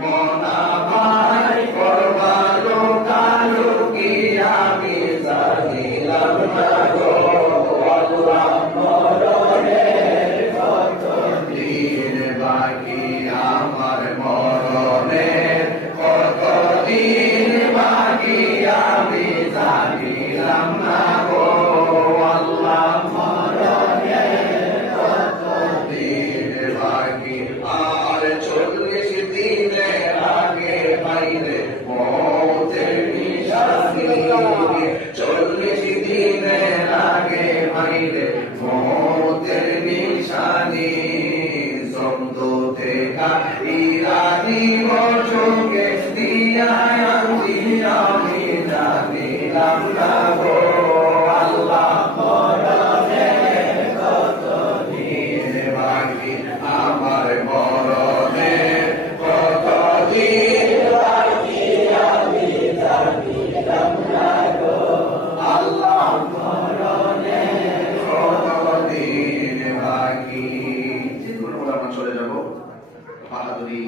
মনা ভাই করবালো কালো কি আমি জানিলাম না গো আল্লাহ মরণের কত দিন বাকি আমার মরণের কত দিন বাকি আমি জানিলাম না গো আল্লাহ মরণের কত দিন বাকি আর 40 দিনের আগে পাইলে মৌতের নিশানি 40 দিনের আগে পাইলে মৌতের নিশানি জমদূতে ইরানি বচকে দিয়া আমি জানিলাম না গো আল্লাহ মরণের কত দিন বাকি আমার মরণের কত দিন বাকি আমি জানিলাম না গো আল্লাহ মরণের কত দিন বাকি। যে কোনো আমরা চলে যাব বাহাদুরি